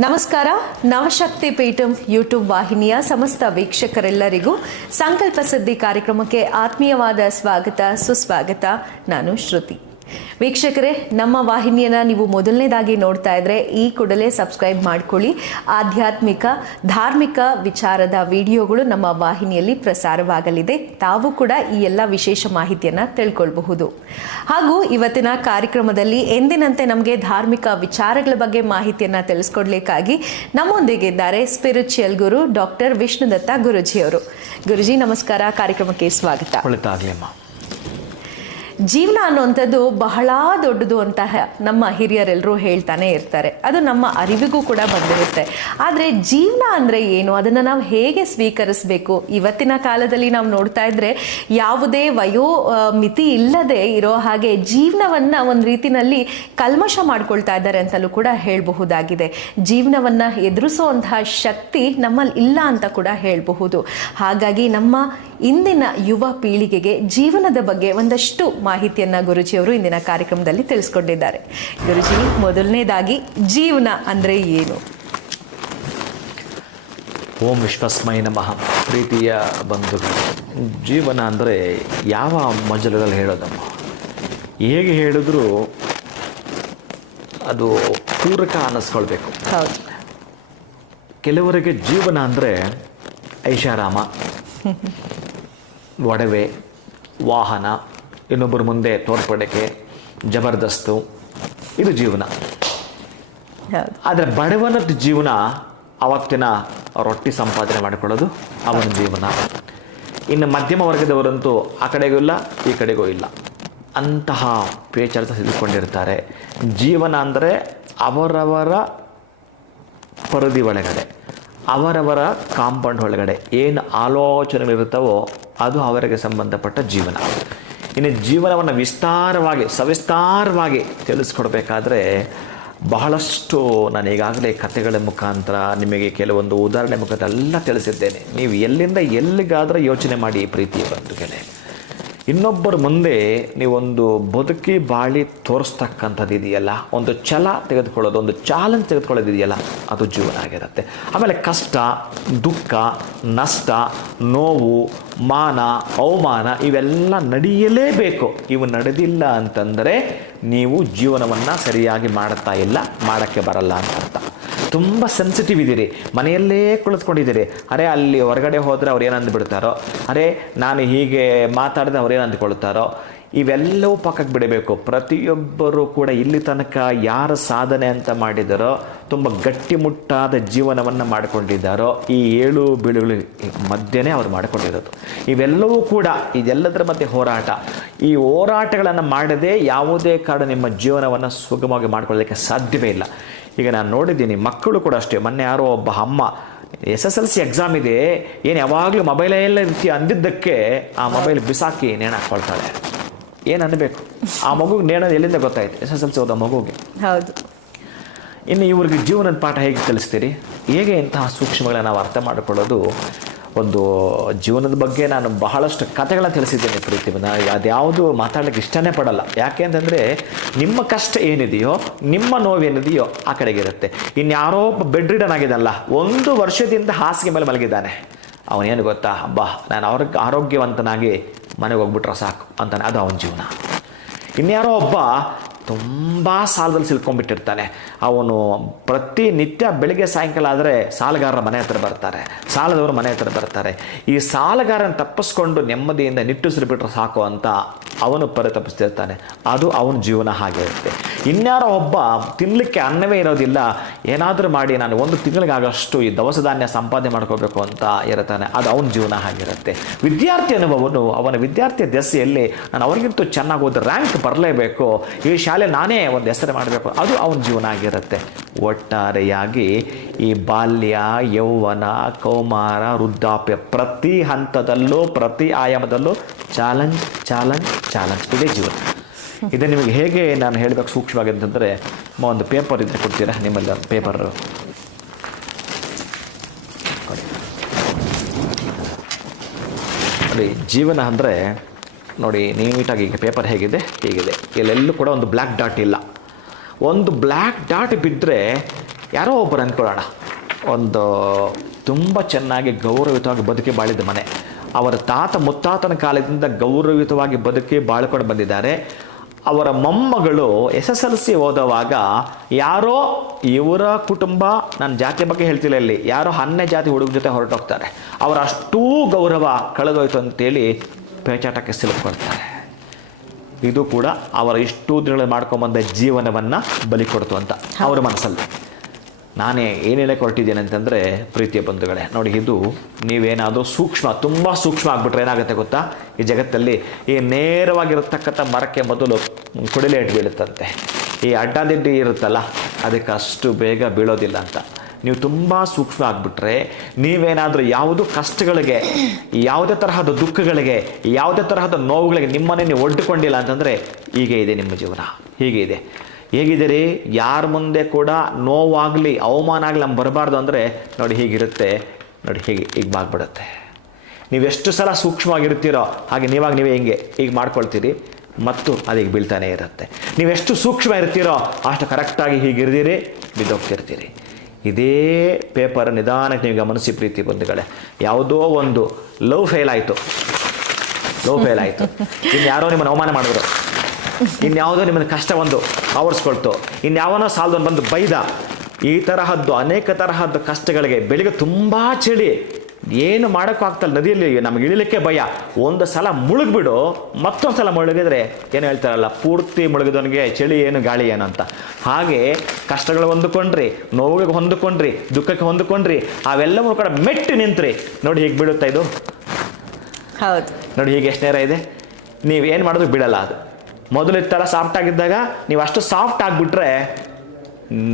ನಮಸ್ಕಾರ. ನವಶಕ್ತಿ ಪೀಠಂ ಯೂಟ್ಯೂಬ್ ವಾಹಿನಿಯ ಸಮಸ್ತ ವೀಕ್ಷಕರೆಲ್ಲರಿಗೂ ಸಂಕಲ್ಪ ಸಿದ್ಧಿ ಕಾರ್ಯಕ್ರಮಕ್ಕೆ ಆತ್ಮೀಯವಾದ ಸ್ವಾಗತ ಸುಸ್ವಾಗತ. ನಾನು ಶ್ರುತಿ. ವೀಕ್ಷಕರೇ, ನಮ್ಮ ವಾಹಿನಿಯನ್ನು ನೀವು ಮೊದಲನೇದಾಗಿ ನೋಡ್ತಾ ಇದ್ರೆ ಈ ಕೂಡಲೇ ಸಬ್ಸ್ಕ್ರೈಬ್ ಮಾಡ್ಕೊಳ್ಳಿ. ಆಧ್ಯಾತ್ಮಿಕ ಧಾರ್ಮಿಕ ವಿಚಾರದ ವಿಡಿಯೋಗಳು ನಮ್ಮ ವಾಹಿನಿಯಲ್ಲಿ ಪ್ರಸಾರವಾಗಲಿದೆ. ತಾವು ಕೂಡ ಈ ಎಲ್ಲ ವಿಶೇಷ ಮಾಹಿತಿಯನ್ನು ತಿಳ್ಕೊಳ್ಬಹುದು. ಹಾಗೂ ಇವತ್ತಿನ ಕಾರ್ಯಕ್ರಮದಲ್ಲಿ ಎಂದಿನಂತೆ ನಮಗೆ ಧಾರ್ಮಿಕ ವಿಚಾರಗಳ ಬಗ್ಗೆ ಮಾಹಿತಿಯನ್ನು ತಿಳಿಸ್ಕೊಡ್ಲಿಕ್ಕಾಗಿ ನಮ್ಮೊಂದಿಗಿದ್ದಾರೆ ಸ್ಪಿರಿಚುವಲ್ ಗುರು ಡಾಕ್ಟರ್ ವಿಷ್ಣುದತ್ತ ಗುರುಜಿಯವರು. ಗುರುಜಿ ನಮಸ್ಕಾರ, ಕಾರ್ಯಕ್ರಮಕ್ಕೆ ಸ್ವಾಗತ. ಜೀವನ ಅನ್ನುವಂಥದ್ದು ಬಹಳ ದೊಡ್ಡದು ಅಂತ ನಮ್ಮ ಹಿರಿಯರೆಲ್ಲರೂ ಹೇಳ್ತಾನೆ ಇರ್ತಾರೆ. ಅದು ನಮ್ಮ ಅರಿವಿಗೂ ಕೂಡ ಬಂದಿರುತ್ತೆ. ಆದರೆ ಜೀವನ ಅಂದರೆ ಏನು, ಅದನ್ನು ನಾವು ಹೇಗೆ ಸ್ವೀಕರಿಸಬೇಕು? ಇವತ್ತಿನ ಕಾಲದಲ್ಲಿ ನಾವು ನೋಡ್ತಾ ಇದ್ರೆ ಯಾವುದೇ ವಯೋ ಮಿತಿ ಇಲ್ಲದೆ ಇರೋ ಹಾಗೆ ಜೀವನವನ್ನು ಒಂದು ರೀತಿನಲ್ಲಿ ಕಲ್ಮಶ ಮಾಡ್ಕೊಳ್ತಾ ಇದ್ದಾರೆ ಅಂತಲೂ ಕೂಡ ಹೇಳಬಹುದಾಗಿದೆ. ಜೀವನವನ್ನು ಎದುರಿಸುವಂತಹ ಶಕ್ತಿ ನಮ್ಮಲ್ಲಿ ಇಲ್ಲ ಅಂತ ಕೂಡ ಹೇಳಬಹುದು. ಹಾಗಾಗಿ ನಮ್ಮ ಇಂದಿನ ಯುವ ಪೀಳಿಗೆಗೆ ಜೀವನದ ಬಗ್ಗೆ ಒಂದಷ್ಟು ಮಾಹಿತಿಯನ್ನು ಗುರುಜಿಯವರು ಇಂದಿನ ಕಾರ್ಯಕ್ರಮದಲ್ಲಿ ತಿಳಿಸ್ಕೊಂಡಿದ್ದಾರೆ. ಗುರುಜಿ, ಮೊದಲನೇದಾಗಿ ಜೀವನ ಅಂದರೆ ಏನು? ಓಂ ವಿಶ್ವಸ್ಮೈ ನಮಃ. ಪ್ರೀತಿಯ ಬಂಧುಗಳು, ಜೀವನ ಅಂದರೆ ಯಾವ ಮಜಲುಗಳಲ್ಲಿ ಹೇಳೋದಮ್ಮ, ಹೇಗೆ ಹೇಳಿದ್ರೂ ಅದು ಪೂರಕ ಅನ್ನಿಸ್ಕೊಳ್ಬೇಕು. ಹೌದು. ಕೆಲವರಿಗೆ ಜೀವನ ಅಂದರೆ ಐಷಾರಾಮ, ಒಡವೆ, ವಾಹನ, ಇನ್ನೊಬ್ಬರ ಮುಂದೆ ತೋರ್ಪಡಿಕೆ, ಜಬರ್ದಸ್ತು, ಇದು ಜೀವನ. ಆದರೆ ಬಡವನ ಜೀವನ ಅವತ್ತಿನ ರೊಟ್ಟಿ ಸಂಪಾದನೆ ಮಾಡಿಕೊಳ್ಳೋದು ಅವನ ಜೀವನ. ಇನ್ನು ಮಧ್ಯಮ ವರ್ಗದವರಂತೂ ಆ ಕಡೆಗೂ ಇಲ್ಲ ಈ ಕಡೆಗೂ ಇಲ್ಲ, ಅಂತಹ ಪೇಚಾರ ಸಿದ್ದುಕೊಂಡಿರ್ತಾರೆ. ಜೀವನ ಅಂದರೆ ಅವರವರ ಪರಿಧಿ ಒಳಗಡೆ, ಅವರವರ ಕಾಂಪೌಂಡ್ ಒಳಗಡೆ ಏನು ಆಲೋಚನೆಗಳಿರುತ್ತವೋ ಅದು ಅವರಿಗೆ ಸಂಬಂಧಪಟ್ಟ ಜೀವನ. ಇನ್ನು ಜೀವನವನ್ನು ಸವಿಸ್ತಾರವಾಗಿ ತಿಳಿಸ್ಕೊಡ್ಬೇಕಾದ್ರೆ ಬಹಳಷ್ಟು ನಾನು ಈಗಾಗಲೇ ಕಥೆಗಳ ಮುಖಾಂತರ ನಿಮಗೆ ಕೆಲವೊಂದು ಉದಾಹರಣೆ ಮುಖಾಂತರ ಎಲ್ಲ ತಿಳಿಸಿದ್ದೇನೆ. ನೀವು ಎಲ್ಲಿಂದ ಎಲ್ಲಿಗಾದರೂ ಯೋಚನೆ ಮಾಡಿ ಈ ಪ್ರೀತಿಯ ಬಂಧುಗಳೇ. ಇನ್ನೊಬ್ಬರ ಮುಂದೆ ನೀವೊಂದು ಬದುಕಿ ಬಾಳಿ ತೋರಿಸ್ತಕ್ಕಂಥದ್ದು ಇದೆಯಲ್ಲ, ಒಂದು ಛಲ ತೆಗೆದುಕೊಳ್ಳೋದು, ಒಂದು ಚಾಲೆಂಜ್ ತೆಗೆದುಕೊಳ್ಳೋದು ಇದೆಯಲ್ಲ, ಅದು ಜೀವನ ಆಗಿರುತ್ತೆ. ಆಮೇಲೆ ಕಷ್ಟ, ದುಃಖ, ನಷ್ಟ, ನೋವು, ಮಾನ, ಅವಮಾನ ಇವೆಲ್ಲ ನಡೆಯಲೇಬೇಕು. ಇವು ನಡೆದಿಲ್ಲ ಅಂತಂದರೆ ನೀವು ಜೀವನವನ್ನು ಸರಿಯಾಗಿ ಮಾಡ್ತಾ ಇಲ್ಲ, ಮಾಡೋಕ್ಕೆ ಬರಲ್ಲ ಅಂತ ಅರ್ಥ. ತುಂಬ ಸೆನ್ಸಿಟಿವ್ ಇದ್ದೀರಿ, ಮನೆಯಲ್ಲೇ ಕುಳಿತುಕೊಂಡಿದ್ದೀರಿ. ಅರೆ ಅಲ್ಲಿ ಹೊರಗಡೆ ಹೋದರೆ ಅವ್ರು ಏನು ಅಂದ್ಬಿಡ್ತಾರೋ, ಅರೆ ನಾನು ಹೀಗೆ ಮಾತಾಡಿದ್ರೆ ಅವ್ರೇನು ಅಂದ್ಕೊಳ್ತಾರೋ, ಇವೆಲ್ಲವೂ ಪಕ್ಕಕ್ಕೆ ಬಿಡಬೇಕು. ಪ್ರತಿಯೊಬ್ಬರೂ ಕೂಡ ಇಲ್ಲಿ ತನಕ ಯಾರು ಸಾಧನೆ ಅಂತ ಮಾಡಿದಾರೋ, ತುಂಬ ಗಟ್ಟಿಮುಟ್ಟಾದ ಜೀವನವನ್ನು ಮಾಡಿಕೊಂಡಿದ್ದಾರೋ, ಈ ಏಳು ಬೀಳುಗಳ ಮಧ್ಯೆನೇ ಅವ್ರು ಮಾಡಿಕೊಂಡಿರೋದು. ಇವೆಲ್ಲವೂ ಕೂಡ ಇದೆಲ್ಲದರ ಮಧ್ಯೆ ಹೋರಾಟ. ಈ ಹೋರಾಟಗಳನ್ನು ಮಾಡದೆ ಯಾವುದೇ ಕಾರಣ ನಿಮ್ಮ ಜೀವನವನ್ನು ಸುಗಮವಾಗಿ ಮಾಡ್ಕೊಳ್ಳೋದಕ್ಕೆ ಸಾಧ್ಯವೇ ಇಲ್ಲ. ಈಗ ನಾನು ನೋಡಿದ್ದೀನಿ, ಮಕ್ಕಳು ಕೂಡ ಅಷ್ಟೇ. ಮೊನ್ನೆ ಯಾರೋ ಒಬ್ಬ ಅಮ್ಮ SSLC ಎಕ್ಸಾಮ್ ಇದೆ, ಏನು ಯಾವಾಗಲೂ ಮೊಬೈಲೇ ಎಲ್ಲ ರೀತಿ ಅಂದಿದ್ದಕ್ಕೆ ಆ ಮೊಬೈಲ್ ಬಿಸಾಕಿ ನೇಣು ಹಾಕ್ಕೊಳ್ತಾಳೆ. ಏನು ಅನ್ನಬೇಕು? ಆ ಮಗುಗೆ ನೇಣೋದು ಎಲ್ಲಿಂದ ಗೊತ್ತಾಯ್ತು? SSLC ಓದೋ ಮಗುಗೆ. ಹೌದು. ಇನ್ನು ಇವ್ರಿಗೆ ಜೀವನದ ಪಾಠ ಹೇಗೆ ಕಲಿಸ್ತೀರಿ? ಹೇಗೆ ಇಂತಹ ಸೂಕ್ಷ್ಮಗಳನ್ನ ನಾವು ಅರ್ಥ ಮಾಡಿಕೊಳ್ಳೋದು? ಒಂದು ಜೀವನದ ಬಗ್ಗೆ ನಾನು ಬಹಳಷ್ಟು ಕಥೆಗಳನ್ನ ತಿಳಿಸಿದ್ದೇನೆ ಪ್ರೀತಿ. ಅದ್ಯಾವುದು ಮಾತಾಡಲಿಕ್ಕೆ ಇಷ್ಟನೇ ಪಡಲ್ಲ. ಯಾಕೆ ಅಂತಂದರೆ ನಿಮ್ಮ ಕಷ್ಟ ಏನಿದೆಯೋ, ನಿಮ್ಮ ನೋವೇನಿದೆಯೋ ಆ ಕಡೆಗಿರುತ್ತೆ. ಇನ್ಯಾರೋ ಒಬ್ಬ ಬೆಡ್ ರಿಡನ್ ಆಗಿದಲ್ಲ, 1 ವರ್ಷದಿಂದ ಹಾಸಿಗೆ ಮೇಲೆ ಮಲಗಿದ್ದಾನೆ. ಅವನೇನು ಗೊತ್ತಾ, ಹಬ್ಬ ನಾನು ಆರೋಗ್ಯವಂತನಾಗಿ ಮನೆಗೆ ಹೋಗ್ಬಿಟ್ರೆ ಸಾಕು ಅಂತಾನೆ, ಅದು ಅವನ ಜೀವನ. ಇನ್ಯಾರೋ ಒಬ್ಬ ತುಂಬ ಸಾಲದಲ್ಲಿ ಸಿಲ್ಕೊಂಡ್ಬಿಟ್ಟಿರ್ತಾನೆ. ಅವನು ಪ್ರತಿನಿತ್ಯ ಬೆಳಿಗ್ಗೆ ಸಾಯಂಕಾಲ ಆದರೆ ಸಾಲಗಾರರ ಮನೆ ಹತ್ರ ಬರ್ತಾರೆ, ಸಾಲದವರು ಮನೆ ಹತ್ರ ಬರ್ತಾರೆ. ಈ ಸಾಲಗಾರನ ತಪ್ಪಿಸ್ಕೊಂಡು ನೆಮ್ಮದಿಯಿಂದ ನಿಟ್ಟುಸಿರು ಬಿಟ್ಟರೆ ಸಾಕು ಅಂತ ಅವನು ಪರಿತಪಿಸ್ತಿರ್ತಾನೆ. ಅದು ಅವನ ಜೀವನ ಹಾಗಿರುತ್ತೆ. ಇನ್ಯಾರೋ ಒಬ್ಬ ತಿನ್ನಲಿಕ್ಕೆ ಅನ್ನವೇ ಇರೋದಿಲ್ಲ, ಏನಾದರೂ ಮಾಡಿ ನಾನು 1 ತಿಂಗಳಿಗಾಗಷ್ಟು ಈ ದವಸ ಧಾನ್ಯ ಸಂಪಾದನೆ ಮಾಡ್ಕೋಬೇಕು ಅಂತ ಇರ್ತಾನೆ. ಅದು ಅವನ ಜೀವನ ಆಗಿರುತ್ತೆ. ವಿದ್ಯಾರ್ಥಿ ಅನುಭವನು ಅವನ ವಿದ್ಯಾರ್ಥಿಯ ದೆಸೆಯಲ್ಲಿ ನಾನು ಅವ್ರಿಗಿಂತೂ ಚೆನ್ನಾಗಿ ಓದಿ ರ್ಯಾಂಕ್ ಬರಲೇಬೇಕು, ಈ ಶಾಲೆ ನಾನೇ ಒಂದು ಹೆಸರು ಮಾಡಬೇಕು, ಅದು ಅವನ ಜೀವನ ಆಗಿರುತ್ತೆ. ಒಟ್ಟಾರೆಯಾಗಿ ಈ ಬಾಲ್ಯ, ಯೌವನ, ಕೌಮಾರ, ವೃದ್ಧಾಪ್ಯ ಪ್ರತಿ ಹಂತದಲ್ಲೂ ಪ್ರತಿ ಆಯಾಮದಲ್ಲೂ ಚಾಲೆಂಜ್ ಇದೇ ಜೀವನ. ಇದೇ ನಿಮಗೆ ಹೇಗೆ ನಾನು ಹೇಳಬೇಕು ಸೂಕ್ಷ್ಮವಾಗಿ ಅಂತಂದರೆ, ಒಂದು ಪೇಪರ್ ಇದ್ದರೆ ಕೊಡ್ತೀರಾ? ನಿಮ್ಮಲ್ಲಿ ಪೇಪರ್ ನೋಡಿ. ಜೀವನ ಅಂದರೆ ನೋಡಿ, ನೀಟಾಗಿ ಈಗ ಪೇಪರ್ ಹೇಗಿದೆ ಹೀಗಿದೆ. ಇಲ್ಲೆಲ್ಲೂ ಕೂಡ ಒಂದು ಬ್ಲ್ಯಾಕ್ ಡಾಟ್ ಇಲ್ಲ. ಒಂದು ಬ್ಲ್ಯಾಕ್ ಡಾಟ್ ಬಿದ್ದರೆ ಯಾರೋ ಒಬ್ಬರು ಅಂದ್ಕೊಳ್ಳೋಣ, ಒಂದು ತುಂಬ ಚೆನ್ನಾಗಿ ಗೌರವಯುತವಾಗಿ ಬದುಕಿ ಬಾಳಿದ ಮನೆ, ಅವರ ತಾತ ಮುತ್ತಾತನ ಕಾಲದಿಂದ ಗೌರವಯುತವಾಗಿ ಬದುಕಿ ಬಾಳ್ಕೊಂಡು ಬಂದಿದ್ದಾರೆ. ಅವರ ಮೊಮ್ಮಗಳು SSLC ಓದುವಾಗ ಯಾರೋ ಇವರ ಕುಟುಂಬ, ನನ್ನ ಜಾತಿ ಬಗ್ಗೆ ಹೇಳ್ತಿಲ್ಲ ಇಲ್ಲಿ, ಯಾರೋ ಅನ್ಯ ಜಾತಿ ಹುಡುಗ ಜೊತೆ ಹೊರಟೋಗ್ತಾರೆ. ಅವರ ಅಷ್ಟೂ ಗೌರವ ಕಳೆದೋಯ್ತು ಅಂತೇಳಿ ಪೇಚಾಟಕ್ಕೆ ಸಿಲುಕೊಳ್ತಾರೆ. ಇದು ಕೂಡ ಅವರ ಇಷ್ಟೂ ದಿನಗಳು ಮಾಡ್ಕೊಂಬಂದ ಜೀವನವನ್ನು ಬಲಿ ಕೊಡ್ತು ಅಂತ ಅವರ ಮನಸ್ಸಲ್ಲಿ. ನಾನೇ ಏನು ಹೇಳಕ್ಕೆ ಹೊರಟಿದ್ದೇನೆ ಅಂತಂದರೆ, ಪ್ರೀತಿಯ ಬಂಧುಗಳೇ, ನೋಡಿ, ಇದು ನೀವೇನಾದರೂ ತುಂಬ ಸೂಕ್ಷ್ಮ ಆಗಿಬಿಟ್ರೆ ಏನಾಗುತ್ತೆ ಗೊತ್ತಾ, ಈ ಜಗತ್ತಲ್ಲಿ ಈ ನೇರವಾಗಿರತಕ್ಕಂಥ ಮರಕ್ಕೆ ಮೊದಲು ಕುಡಿಲೇಟ್ ಬೀಳುತ್ತಂತೆ, ಈ ಅಡ್ಡದಿಡ್ಡಿ ಇರುತ್ತಲ್ಲ ಅದಕ್ಕೆ ಅಷ್ಟು ಬೇಗ ಬೀಳೋದಿಲ್ಲ ಅಂತ. ನೀವು ತುಂಬ ಸೂಕ್ಷ್ಮ ಆಗಿಬಿಟ್ರೆ, ನೀವೇನಾದರೂ ಯಾವುದೋ ಕಷ್ಟಗಳಿಗೆ, ಯಾವುದೇ ತರಹದ ದುಃಖಗಳಿಗೆ, ಯಾವುದೇ ತರಹದ ನೋವುಗಳಿಗೆ ನಿಮ್ಮನ್ನೇ ನೀವು ಒಡ್ಡುಕೊಂಡಿಲ್ಲ ಅಂತಂದರೆ, ಹೀಗೆ ಇದೆ ನಿಮ್ಮ ಜೀವನ, ಹೀಗೆ ಇದೆ. ಹೇಗಿದ್ದೀರಿ, ಯಾರ ಮುಂದೆ ಕೂಡ ನೋವಾಗಲಿ ಅವಮಾನ ಆಗಲಿ ನಮ್ಗೆ ಬರಬಾರ್ದು ಅಂದರೆ ನೋಡಿ ಹೀಗಿರುತ್ತೆ, ನೋಡಿ ಹೀಗೆ ಆಗಿಬಿಡುತ್ತೆ. ನೀವೆಷ್ಟು ಸಲ ಸೂಕ್ಷ್ಮವಾಗಿರ್ತೀರೋ ಹಾಗೆ ನೀವೇ ಹೀಗೆ ಮಾಡ್ಕೊಳ್ತೀರಿ ಮತ್ತು ಅದೀಗ ಬೀಳ್ತಾನೆ ಇರುತ್ತೆ. ನೀವೆಷ್ಟು ಸೂಕ್ಷ್ಮ ಇರ್ತೀರೋ ಅಷ್ಟು ಕರೆಕ್ಟಾಗಿ ಹೀಗಿರ್ದಿರಿ, ಬಿದ್ದೋಗ್ತಿರ್ತೀರಿ. ಇದೇ ಪೇಪರ್ ನಿಧಾನಕ್ಕೆ ನೀವು ಗಮನಿಸಿ ಪ್ರೀತಿ ಬಂಧುಗಳೇ. ಯಾವುದೋ ಒಂದು ಲವ್ ಫೇಲ್ ಆಯಿತು, ಇನ್ಯಾರೋ ನಿಮ್ಮನ್ನು ಅವಮಾನ ಮಾಡಿದ್ರು, ಇನ್ಯಾವುದೋ ನಿಮ್ಮನ್ನು ಕಷ್ಟ ಒಂದು ಆವರಿಸ್ಕೊಳ್ತು, ಇನ್ಯಾವನೋ ಸಾಲದವನು ಬಂದು ಬೈದ, ಈ ತರಹದ್ದು ಅನೇಕ ತರಹದ್ದು ಕಷ್ಟಗಳಿಗೆ ಬೆಳಿಗ್ಗೆ ತುಂಬ ಚಳಿ, ಏನು ಮಾಡೋಕ್ಕೂ ಆಗ್ತಲ್ಲ, ನದಿಯಲ್ಲಿ ನಮ್ಗೆ ಇಳಿಲಿಕ್ಕೆ ಭಯ. ಒಂದು ಸಲ ಮುಳುಗ್ಬಿಡು, ಮತ್ತೊಂದು ಸಲ ಮುಳುಗಿದ್ರೆ ಏನು ಹೇಳ್ತಾರಲ್ಲ, ಪೂರ್ತಿ ಮುಳುಗಿದವನಿಗೆ ಚಳಿ ಏನು ಗಾಳಿ ಏನು ಅಂತ. ಹಾಗೆ ಕಷ್ಟಗಳು ಹೊಂದಿಕೊಂಡ್ರಿ, ನೋವಿಗೆ ಹೊಂದಿಕೊಂಡ್ರಿ, ದುಃಖಕ್ಕೆ ಹೊಂದಿಕೊಂಡ್ರಿ, ಅವೆಲ್ಲವೂ ಕೂಡ ಮೆಟ್ಟಿ ನಿಂತ್ರಿ. ನೋಡಿ ಹೀಗೆ ಬೀಳುತ್ತಾ ಇದು, ಹೌದು ನೋಡಿ ಹೀಗೆ ಎಷ್ಟು ನೇರ ಇದೆ, ನೀವೇನು ಮಾಡೋದು ಬಿಡಲ್ಲ. ಅದು ಮೊದಲು ಇತ್ತಲ್ಲ ಸಾಫ್ಟ್ ಆಗಿದ್ದಾಗ, ನೀವು ಅಷ್ಟು ಸಾಫ್ಟ್ ಆಗಿಬಿಟ್ರೆ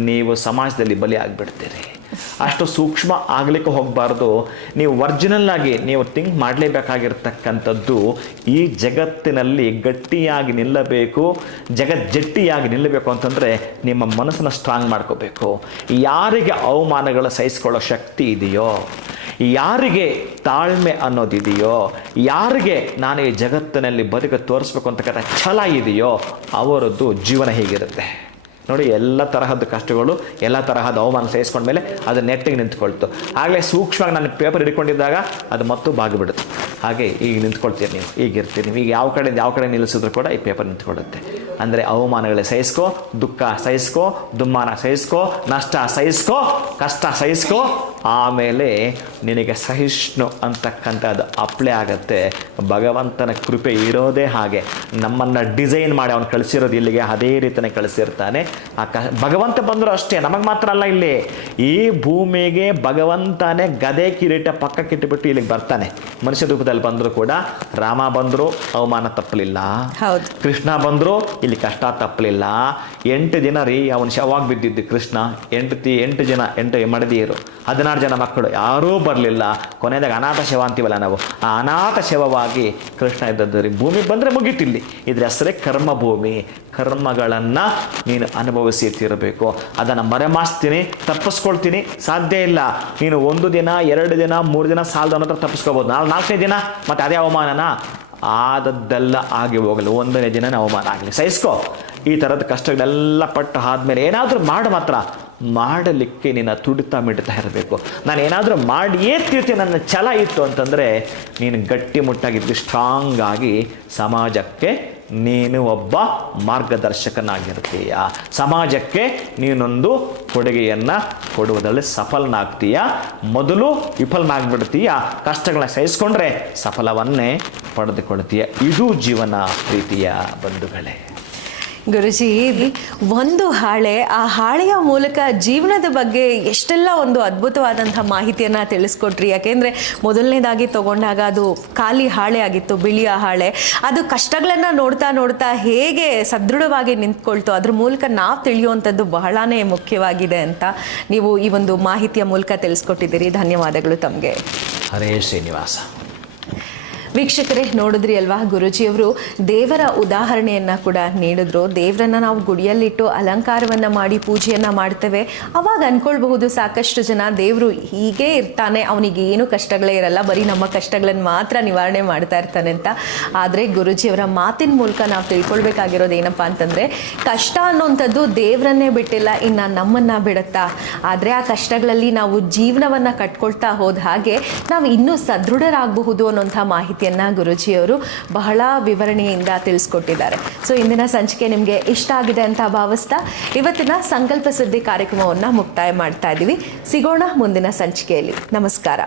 ನೀವು ಸಮಾಜದಲ್ಲಿ ಬಲಿ ಆಗಿಬಿಡ್ತೀರಿ. ಅಷ್ಟು ಸೂಕ್ಷ್ಮ ಆಗಲಿಕ್ಕೆ ಹೋಗಬಾರ್ದು. ನೀವು ಒರಿಜಿನಲ್ ಆಗಿ ನೀವು ಥಿಂಕ್ ಮಾಡಲೇಬೇಕಾಗಿರ್ತಕ್ಕಂಥದ್ದು, ಈ ಜಗತ್ತಿನಲ್ಲಿ ಗಟ್ಟಿಯಾಗಿ ನಿಲ್ಲಬೇಕು, ಜಗಜ್ಜಟ್ಟಿಯಾಗಿ ನಿಲ್ಲಬೇಕು ಅಂತಂದರೆ ನಿಮ್ಮ ಮನಸ್ಸನ್ನು ಸ್ಟ್ರಾಂಗ್ ಮಾಡ್ಕೋಬೇಕು. ಯಾರಿಗೆ ಅವಮಾನಗಳ ಸಹಿಸ್ಕೊಳ್ಳೋ ಶಕ್ತಿ ಇದೆಯೋ, ಯಾರಿಗೆ ತಾಳ್ಮೆ ಅನ್ನೋದಿದೆಯೋ, ಯಾರಿಗೆ ನಾನು ಈ ಜಗತ್ತಿನಲ್ಲಿ ಬದುಕು ತೋರಿಸ್ಬೇಕು ಅಂತಕ್ಕಂಥ ಛಲ ಇದೆಯೋ, ಅವರದ್ದು ಜೀವನ ಹೀಗಿರುತ್ತೆ. ನೋಡಿ, ಎಲ್ಲ ತರಹದ ಕಷ್ಟಗಳು, ಎಲ್ಲ ತರಹದ ಅವಮಾನ ಸಹಿಸ್ಕೊಂಡ್ಮೇಲೆ ಅದು ನೆಟ್ಟಿಗೆ ನಿಂತ್ಕೊಳ್ತು. ಆಗಲೇ ಸೂಕ್ಷ್ಮವಾಗಿ ನಾನು ಪೇಪರ್ ಹಿಡ್ಕೊಂಡಿದ್ದಾಗ ಅದು ಮತ್ತು ಬಾಗಿಬಿಡುತ್ತೆ. ಹಾಗೆ ಈಗ ನಿಂತ್ಕೊಳ್ತೀರಿ, ನೀವು ಈಗಿರ್ತೀರಿ, ನೀವು ಈಗ ಯಾವ ಕಡೆ ನಿಲ್ಲಿಸಿದ್ರು ಕೂಡ ಈ ಪೇಪರ್ ನಿಂತ್ಕೊಳ್ಳುತ್ತೆ. ಅಂದರೆ ಅವಮಾನಗಳೇ ಸಹಿಸ್ಕೋ, ದುಃಖ ಸಹಿಸ್ಕೋ, ದುಮ್ಮಾನ ಸಹಿಸ್ಕೋ, ನಷ್ಟ ಸಹಿಸ್ಕೋ, ಕಷ್ಟ ಸಹಿಸ್ಕೋ, ಆಮೇಲೆ ನಿನಗೆ ಸಹಿಷ್ಣು ಅಂತಕ್ಕಂಥದ್ದು ಅಪ್ಲೈ ಆಗುತ್ತೆ. ಭಗವಂತನ ಕೃಪೆ ಇರೋದೇ ಹಾಗೆ. ನಮ್ಮನ್ನು ಡಿಸೈನ್ ಮಾಡಿ ಅವನು ಕಳಿಸಿರೋದು ಇಲ್ಲಿಗೆ ಅದೇ ರೀತಿಯೇ ಕಳಿಸಿರ್ತಾನೆ. ಭಗವಂತ ಬಂದರೂ ಅಷ್ಟೇ, ನಮಗೆ ಮಾತ್ರ ಅಲ್ಲ, ಇಲ್ಲಿ ಈ ಭೂಮಿಗೆ ಭಗವಂತನೇ ಗದೆ ಕಿರೀಟ ಪಕ್ಕಕ್ಕಿಟ್ಟುಬಿಟ್ಟು ಇಲ್ಲಿಗೆ ಬರ್ತಾನೆ. ಮನುಷ್ಯ ರೂಪದಲ್ಲಿ ಬಂದರೂ ಕೂಡ ರಾಮ ಬಂದರೂ ಅವಮಾನ ತಪ್ಪಲಿಲ್ಲ, ಕೃಷ್ಣ ಬಂದರೂ ಇಲ್ಲಿ ಕಷ್ಟ ತಪ್ಪಲಿಲ್ಲ. 8 ದಿನ ರೀ ಅವನು ಶವವಾಗಿ ಬಿದ್ದಿದ್ದು ಕೃಷ್ಣ. 8 ಜನ 8 ಮಡದಿಯರು, 16 ಜನ ಮಕ್ಕಳು, ಯಾರೂ ಬರಲಿಲ್ಲ. ಕೊನೆಯದಾಗ ಅನಾಥ ಶವ ಅಂತೀವಲ್ಲ ನಾವು, ಆ ಅನಾಥ ಶವವಾಗಿ ಕೃಷ್ಣ ಇದ್ದದ್ದು ರೀ. ಭೂಮಿಗೆ ಬಂದರೆ ಮುಗೀತಿಲ್ಲಿ. ಇದ್ರ ಹೆಸರೇ ಕರ್ಮಭೂಮಿ. ಕರ್ಮಗಳನ್ನು ನೀನು ಅನುಭವಿಸಿ ತೀರಬೇಕು. ಅದನ್ನು ಮರೆಮಾಚ್ತೀನಿ, ತಪ್ಪಿಸ್ಕೊಳ್ತೀನಿ ಸಾಧ್ಯ ಇಲ್ಲ. ನೀನು 1 ದಿನ 2 ದಿನ 3 ದಿನ ಸಾಲದ ಹತ್ರ ತಪ್ಪಿಸ್ಕೋಬೋದು. 4ನೇ ದಿನ ಮತ್ತೆ ಅದೇ ಅವಮಾನನ ಆದದ್ದೆಲ್ಲ ಆಗಿ ಹೋಗಲಿ. 1ನೇ ದಿನ ಅವಮಾನ ಆಗಲಿ, ಸಹಿಸ್ಕೋ. ಈ ಥರದ ಕಷ್ಟಗಳೆಲ್ಲ ಪಟ್ಟು ಆದಮೇಲೆ ಏನಾದರೂ ಮಾತ್ರ ಮಾಡಲಿಕ್ಕೆ ನೀನು ತುಡಿತಾ ಮಿಡ್ತಾ ಇರಬೇಕು. ನಾನು ಏನಾದರೂ ಮಾಡಿಯೇ ತೀರ್ತೀನಿ ನನ್ನ ಛಲ ಇತ್ತು ಅಂತಂದರೆ ನೀನು ಗಟ್ಟಿಮುಟ್ಟಾಗಿದ್ದು ಸ್ಟ್ರಾಂಗ್ ಆಗಿ ಸಮಾಜಕ್ಕೆ ನೀನು ಒಬ್ಬ ಮಾರ್ಗದರ್ಶಕನಾಗಿರ್ತೀಯ. ಸಮಾಜಕ್ಕೆ ನೀನೊಂದು ಕೊಡುಗೆಯನ್ನು ಕೊಡುವುದರಲ್ಲಿ ಸಫಲನಾಗ್ತೀಯ. ಮೊದಲು ವಿಫಲನಾಗ್ಬಿಡ್ತೀಯ. ಕಷ್ಟಗಳನ್ನ ಸಹಿಸ್ಕೊಂಡ್ರೆ ಸಫಲವನ್ನೇ ಪಡೆದುಕೊಳ್ತೀಯ. ಇದು ಜೀವನ ಪ್ರೀತಿಯ ಬಂಧುಗಳೇ. ಗುರುಜಿ, ಒಂದು ಹಾಳೆ, ಆ ಹಾಳೆಯ ಮೂಲಕ ಜೀವನದ ಬಗ್ಗೆ ಎಷ್ಟೆಲ್ಲ ಒಂದು ಅದ್ಭುತವಾದಂಥ ಮಾಹಿತಿಯನ್ನು ತಿಳಿಸ್ಕೊಟ್ರಿ. ಯಾಕೆಂದರೆ ಮೊದಲನೇದಾಗಿ ತಗೊಂಡಾಗ ಅದು ಖಾಲಿ ಹಾಳೆ ಆಗಿತ್ತು, ಬಿಳಿಯ ಹಾಳೆ. ಅದು ಕಷ್ಟಗಳನ್ನು ನೋಡ್ತಾ ಹೇಗೆ ಸದೃಢವಾಗಿ ನಿಂತ್ಕೊಳ್ತು, ಅದ್ರ ಮೂಲಕ ನಾವು ತಿಳಿಯುವಂಥದ್ದು ಬಹಳನೇ ಮುಖ್ಯವಾಗಿದೆ ಅಂತ ನೀವು ಈ ಒಂದು ಮಾಹಿತಿಯ ಮೂಲಕ ತಿಳಿಸ್ಕೊಟ್ಟಿದ್ದೀರಿ. ಧನ್ಯವಾದಗಳು ತಮಗೆ. ಹರೇ ಶ್ರೀನಿವಾಸ. ವೀಕ್ಷಕರೇ, ನೋಡಿದ್ರಿ ಅಲ್ವಾ, ಗುರೂಜಿಯವರು ದೇವರ ಉದಾಹರಣೆಯನ್ನು ಕೂಡ ನೀಡಿದ್ರು. ದೇವರನ್ನ ನಾವು ಗುಡಿಯಲ್ಲಿಟ್ಟು ಅಲಂಕಾರವನ್ನು ಮಾಡಿ ಪೂಜೆಯನ್ನು ಮಾಡ್ತೇವೆ. ಅವಾಗ ಅಂದ್ಕೊಳ್ಬಹುದು ಸಾಕಷ್ಟು ಜನ ದೇವರು ಹೀಗೆ ಇರ್ತಾನೆ, ಅವನಿಗೆ ಏನು ಕಷ್ಟಗಳೇ ಇರಲ್ಲ, ಬರೀ ನಮ್ಮ ಕಷ್ಟಗಳನ್ನು ಮಾತ್ರ ನಿವಾರಣೆ ಮಾಡ್ತಾ ಇರ್ತಾನೆ ಅಂತ. ಆದರೆ ಗುರೂಜಿಯವರ ಮಾತಿನ ಮೂಲಕ ನಾವು ತಿಳ್ಕೊಳ್ಬೇಕಾಗಿರೋದು ಏನಪ್ಪ ಅಂತಂದರೆ, ಕಷ್ಟ ಅನ್ನೋಂಥದ್ದು ದೇವರನ್ನೇ ಬಿಟ್ಟಿಲ್ಲ, ಇನ್ನು ನಮ್ಮನ್ನು ಬಿಡುತ್ತಾ. ಆದರೆ ಆ ಕಷ್ಟಗಳಲ್ಲಿ ನಾವು ಜೀವನವನ್ನು ಕಟ್ಕೊಳ್ತಾ ಹೋದ ಹಾಗೆ ನಾವು ಇನ್ನೂ ಸದೃಢರಾಗಬಹುದು ಅನ್ನೋಂಥ ಮಾಹಿತಿಯನ್ನು ಗುರೂಜಿಯವರು ಬಹಳ ವಿವರಣೆಯಿಂದ ತಿಳಿಸ್ಕೊಟ್ಟಿದ್ದಾರೆ. ಸೊ ಇಂದಿನ ಸಂಚಿಕೆ ನಿಮಗೆ ಇಷ್ಟ ಆಗಿದೆ ಅಂತ ಭಾವಿಸ್ತಾ ಇವತ್ತಿನ ಸಂಕಲ್ಪ ಸಿದ್ಧಿ ಕಾರ್ಯಕ್ರಮವನ್ನು ಮುಕ್ತಾಯ ಮಾಡ್ತಾ ಇದ್ದೀವಿ. ಸಿಗೋಣ ಮುಂದಿನ ಸಂಚಿಕೆಯಲ್ಲಿ. ನಮಸ್ಕಾರ.